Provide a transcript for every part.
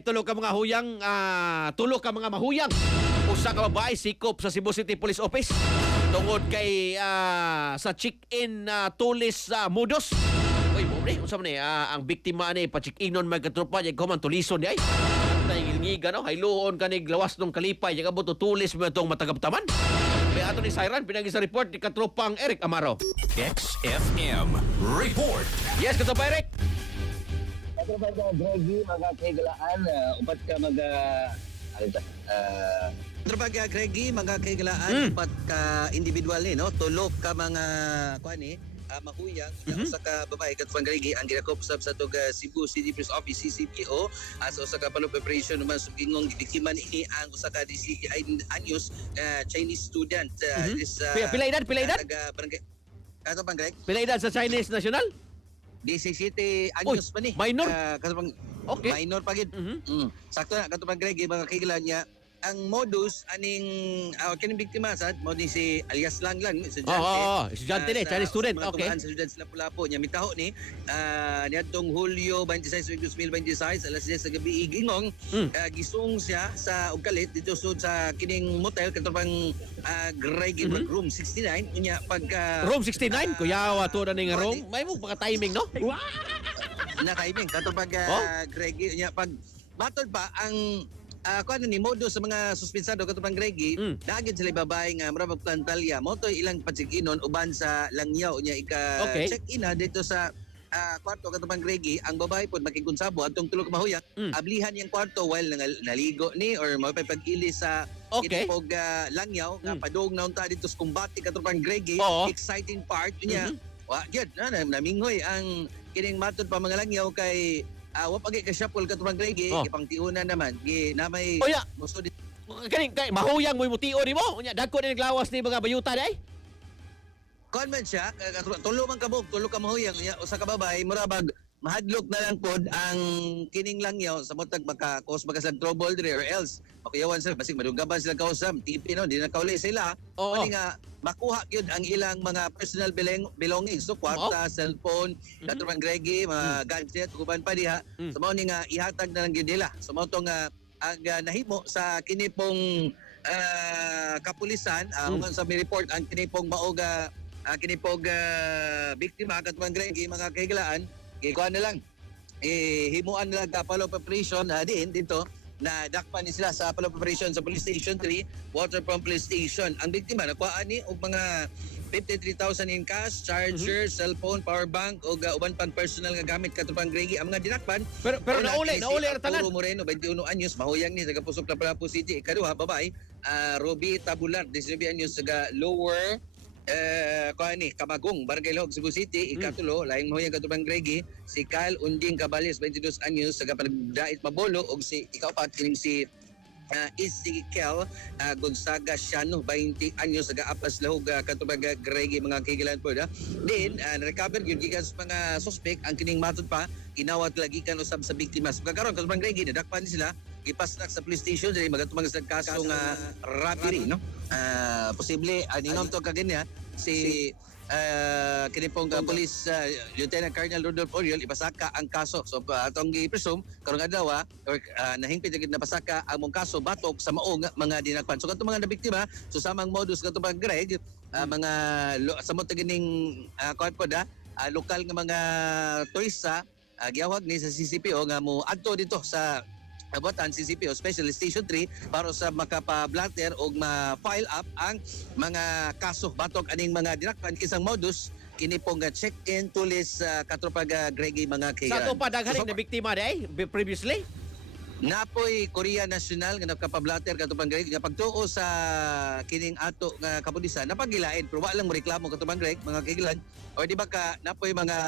Tulo ka mga huyang, tulo ka mga mahuyang. Usa ka babae sikop sa Cebu City Police Office tungod kay sa check-in tulis modus. Oy, mo ni, unsa man ni ang biktima ni pa-check-inon magkatropa niya kuman tulison di ay. Tay ngilngiga no, hayluon kanig lawas nung kalipay nya kabot tulis mo itong matagabtaman. May ato ni Siren pinagi sa report ni katropang Eric Amaro. XFM Report. Yes, katropa Eric. Ako ba ka, Greggy, magkakaigalaan, upat ka Trabaga Greggy, mga kaigalaan, upat ka individual no? Tulog ka mga kuani, mahuyang, usa ka babae kat Greggy ang ginakop sa Cebu City Police Office CCPO as usa ka palop operation naman sugingong biktima ni ang usa ka 18 anyos Chinese student. Pila edad? Taga barangay. Kato pang Greg? Pila edad sa Chinese National? 17 anyos pa ni. Minor? Okay. Minor pa gid. Sakto na kato pang Greg mga kaigalan niya. Ang modus aning kining biktima sad mo ni si alias lang estudyante. Estudyante ni, Chinese student. Okay. Sa student sila Lapu-Lapu niya mitaho ni niadtong Hulyo 26, 2026 alas 10 sa gabi gingong gisung siya sa ugkalit dito sa kining motel katong Greg room 69 unya pagka Room 69, kuya wato na ning room. May mo baka timing no? na timing katong pag Greg unya pag batod pa ang kuan ni modus sa mga suspensado katong Greggy dagit sila babae nga mura magplantalya mo to ilang pacheck-inon uban sa langyaw nya check-in dito sa kwarto katong Greggy ang babae pod makikonsabo atong tulo ka mahuyang ablihan yang kwarto while naligo ni or mapapag-ili sa kitipog langyaw nga padung na unta dito sa kumbati katong Greggy exciting part nya wa gyud namingoy ang kining matod pa mga langyaw kay wa pagi ka shuffle katong Greggy ipangtiunan naman na may gusto di Kani mahuyang mo mutio di mo. Unya dagko ni naglawas ni mga bayuta di ay. Comment siya tulo man kabog tulo ka mahuyang usa ka babae murabag mahadlok na lang pod ang kining langyaw sa motag maka-cause sa trouble dire or else makuyawan sila basig madunggaban sila kausam tipi no di na kauli sila mali nga makuha gyud ang ilang mga personal belongings so kwarta cellphone katong Greggy mga gadget kuban pa diha so mao ni nga ihatag na lang gyud nila so mao to nga ang nahimo sa kini pong kapulisan sa may report ang kini pong maoga kini pong biktima katong Greggy mga kahigalaan ikuan na lang himuan na lang follow-up operation din dito na dakpan ni sila sa follow-up operation sa Police Station 3 Waterfront Police Station ang biktima nakuhaan ni og mga 53,000 in cash, charger, cellphone, power bank o uban pang personal nga gamit katong Greggy ang mga dinakpan Pero nauli ra tanan. Puro Moreno 21 anyos mahuyang ni sa Pusok Lapu-Lapu City ikaduha babae Ruby Tabular 19 anyos sa Lower kuani Kamagong Barangay Lahog Cebu City ikatulo laing mahuyang katubang Greggy si Kyle Unding Cabales 22 anyos sa Panagdait Mabolo og si ikapat kining si Ezekiel Gonzaga Siano 20 anyos sa Apas Lahog katubang Greggy mga kigilan po din recover gyud gikan sa mga suspect ang kining matod pa inawat lagi kan usab sa biktima so karon katubang Greggy nadakpan sila ipasnak sa police station dili magatumang sa kaso nga robbery no posible aningon to kaganya si kini pong police Lieutenant Colonel Rodolfo Oriol ipasaka ang kaso so atong gi-presume karong adlaw or nahingpit gid napasaka ang mong kaso batok sa maong mga dinakpan so kadto mga nabiktima so samang modus kadto pag Greg mga sa mo gining kuan pod lokal nga mga turista giawag ni sa CCPO nga mo adto dito sa Abatan CCPO Special Station 3 para sa makapa-blatter o ma-file up ang mga kaso batok aning mga dinakpan isang modus kini pong check-in tulis katropaga Greggy mga kaigan. Sa to pa daghaning na biktima di ay previously. Napoy Korea National nga nakapa-blatter katupang Greg nga pagtuo sa kining ato nga kapulisan napagilain pero wa lang mo reklamo katupang Greg mga kaigan o di ba ka napoy mga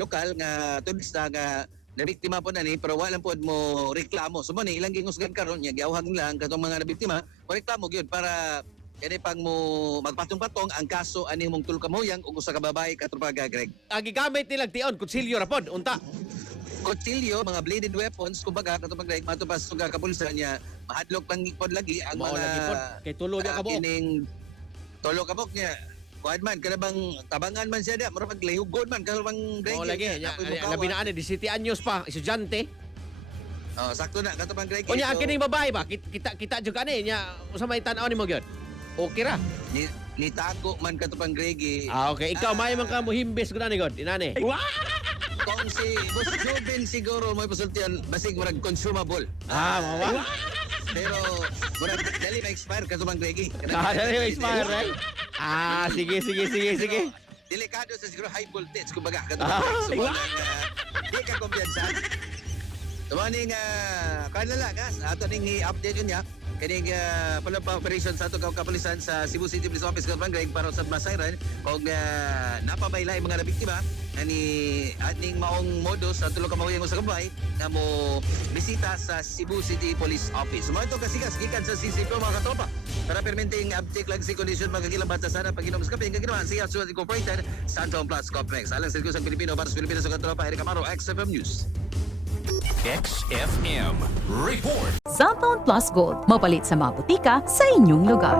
lokal nga turista nga nabiktima po na ni pero wala po mo reklamo. So mo ni ilang gingusgan karon nya giawhag lang katong mga nabiktima mo reklamo gyud para kani pang mo magpatong-patong ang kaso ani mong tulo ka mahuyang ug usa ka babae katropaga Greg. Ang gigamit nilang tion kutsilyo ra pod unta. Kutsilyo, mga bladed weapons kumbaga katong Greg matupas sa kapulisan niya mahadlok pang pod lagi ang Mao mga lagi pod kay tulo niya kabok. Kining tulo kabok niya kuan man kada bang tabangan man siya da mura paglayugon man kada bang Greg. Lagi labi na ani 17 anyos pa estudyante. Oh, sakto na katong Greg. O niya, kining babae ba? Kita jud kani niya usa may tan-aw nimo gyud. Okay ra. Ni tako man katong Greg. Ah, okay. Ikaw may man ka mo himbes gud ani god. Inani. Kung si Boss Jobin siguro may pasultian basig murag consumable. Ah, mawa. Pero murag dali ma-expire katong Greg. Ah, dali expire right? Ah, sige. Delikado sa siguro high voltage kumbaga Ah, katong di ka kumpiyansa. Tumaning kana lang ato ning i-update niya kining palapa operation sa ato kapulisan sa Cebu City Police Office katong Greg para sa masayran kung napabaylay mga nabiktima ani ating maong modus sa tulo ka mahuyang usa ka babae nga mo bisita sa Cebu City Police Office. Mo ito kasikas gikan sa CCP mga katropa. Para permenting update lang si condition magkakilang bata sana pag-inom sa kape nga ginawa siya Suat Incorporated Santon Plus Complex. Alang sa Kusang Pilipino para sa Pilipinas sa katropa Eric Amaro XFM News. XFM Report. Santon Plus Gold, mapalit sa mga butika sa inyong lugar.